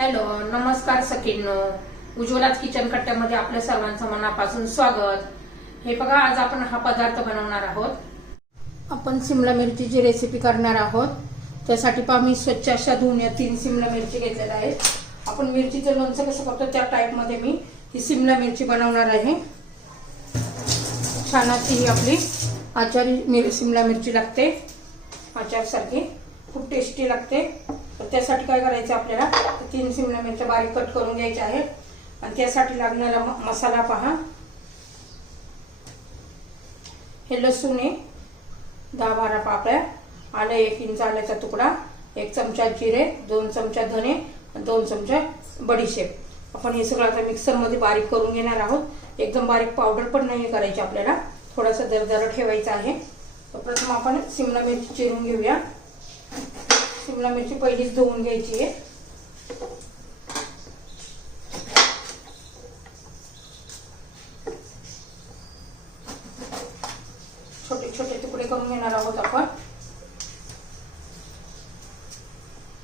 Hello नमस्कार सखींनो. उज्ज्वलाच kitchen कट्ट्यामध्ये आपल्या सर्वांचं मनापासून स्वागत. हे बघा आज आपण हा पदार्थ बनवणार आहोत. आपण सिमला मिरचीची रेसिपी करणार आहोत. त्यासाठी पहा मी स्वच्छ अशा धुवून या तीन सिमला मिरची घेतलेल्या आहेत. आपण मिरचीचं लोणचं कसं करतो त्या टाईपमध्ये मी ही सिमला मिरची बनवणार आहे. छान अशी ही आपली आचारी मिर सिमला मिरची लागते. आचारसारखी. खूप टेस्टी लागते. तर त्यासाठी काय करायचं आपल्याला? तीन शिमला मिरच्या बारीक कट करून घ्यायच्या आहेत. आणि त्यासाठी लागणारा म- मसाला पहा. हे लसूण आहे. दहा बारा पापड्या. आलं एक इंच आल्याचा तुकडा. एक चमचा जिरे दोन चमचा धने दोन चमचा बडीशेप. आपण हे सगळं आता मिक्सरमध्ये बारीक करून घेणार आहोत. एकदम बारीक पावडर पण नाही करायची आपल्याला. थोडासा दरदर ठेवायचा आहे. तर प्रथम आपण शिमला मिरची चिरून घेऊया. शिमला मिरची पहिलीच धुवून घ्यायची आहे. छोटे छोटे तुकडे करून घेणार आहोत आपण.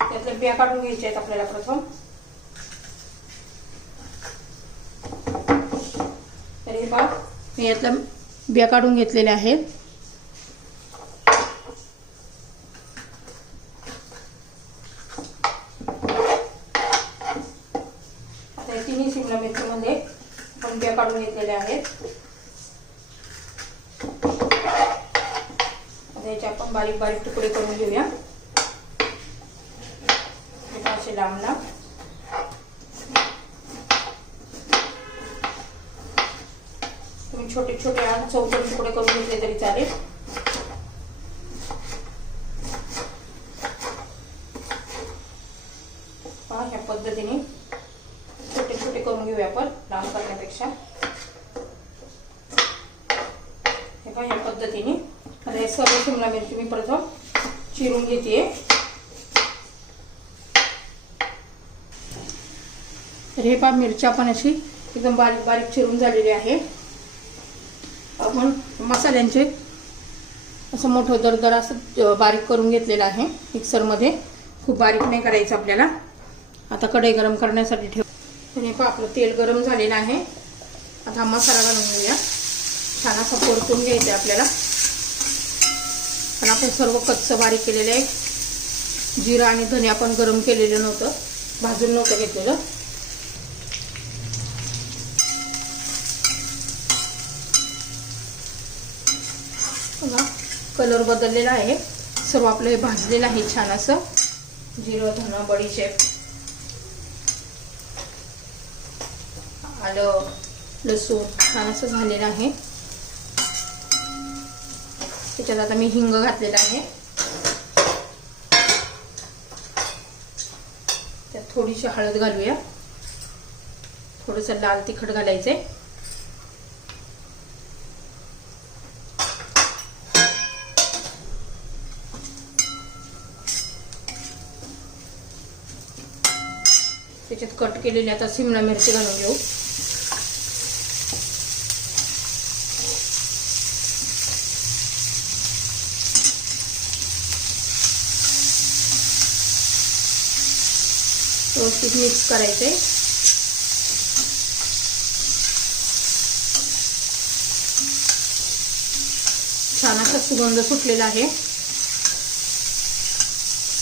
त्यातल्या बिया काढून घ्यायच्या आहेत आपल्याला प्रथम. तर हे पहा मी यातल्या बिया काढून घेतलेल्या आहेत आता या तिन्ही शिमला मिरचीमध्ये आपण बिया काढून घेतलेल्या आहेत. याचे आपण बारीक बारीक तुकडे करून घेऊया. असे लांब लांब तुम्ही छोटे छोटे चौकट तुकडे करून घेतले तरी चालेल. ह्या पद्धतीने छोटे छोटे करून घेऊया आपण लांब करण्यापेक्षा. हे या पद्धतीने आता हे सर्व शिमला मिरची मी प्रथम चिरून घेते तर हे पहा मिरच्या पण अशी एकदम बारीक बारीक चिरून झालेली आहे. आपण मसाल्यांचे असं मोठं दरदर असं बारीक करून घेतलेलं आहे मिक्सरमध्ये. खूप बारीक नाही करायचं आपल्याला. आता कढई गरम करण्यासाठी ठेव तर हे पहा आपलं तेल गरम झालेलं आहे. आता मसाला घालून घेऊया. छान असं परतून घ्यायचं आहे आपल्याला. पण आपण सर्व कच्चं बारीक केलेलं आहे. जिरा आणि धने आपण गरम केलेलं नव्हतं. भाजून नव्हतं घेतलेलं. बघा कलर बदललेला आहे. सर्व आपलं हे भाजलेलं आहे छान असं. जिरं धन बडीशेप. आलं लसूण छान असं झालेलं आहे. त्याच्यात आता मी हिंग घातलेला आहे. त्यात थोडीशी हळद घालूया. थोडंसं लाल तिखट घालायचंय. त्याच्यात कट केलेली आता सिमला मिरची घालून घेऊ. व्यवस्थित मिक्स करायचे छान असा सुगंध सुटलेला आहे.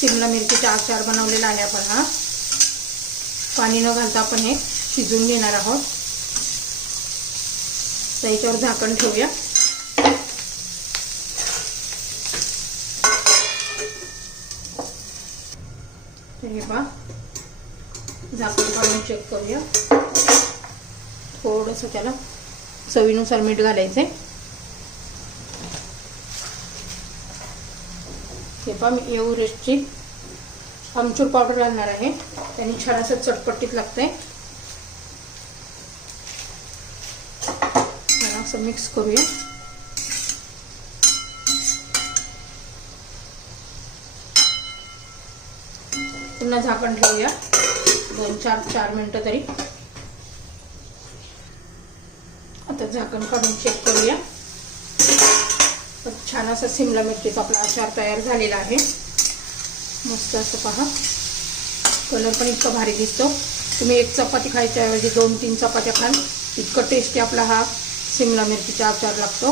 शिमला मिरचीचा आचार बनवलेला आहे आपण हा. पाणी न घालता आपण हे शिजून घेणार आहोत. त्याच्यावर झाकण ठेवूया. हे पहा. झाकण काढून चेक करूया. थोडंसं त्याला चवीनुसार मीठ घालायचंय. हे पहा मी एव्हरेस्टची आमचूर पावडर घालणार आहे. त्यांनी छान असं चटपटीत लागतंय. असं मिक्स करूया. पुन्हा झाकण ठेवूया. दोन चार चार मिनटं तरी. आता झाकण काढून चेक करूया. तर छान असा सिमला मिरचीचा आपला आचार तयार झालेला आहे. मस्त असं पहा. कलर पण इतका भारी दिसतो. तुम्ही एक चपाती खायच्या ऐवजी दोन तीन चपात्या खाल. इतकं टेस्टी आपला हा शिमला मिरचीचा आचार लागतो.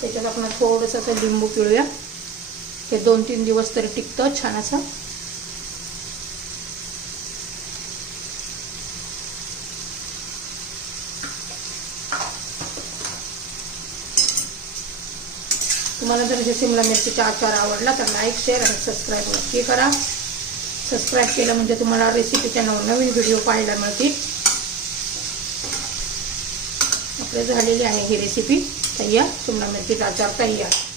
त्याच्यात आपण थोडंसं असं लिंबू पिळूया. हे दोन तीन दिवस तरी टिकतं छान असं. तुम्हाला जर हे शिमला मिरचीचा आचार आवडला तर लाईक शेअर आणि सबस्क्राईब नक्की करा. सबस्क्राईब केलं म्हणजे तुम्हाला रेसिपीच्या नवनवीन व्हिडिओ पाहायला मिळतील. आपले झालेली आहे ही रेसिपी तैयार शिमला मिर्ची का अचार तैयार।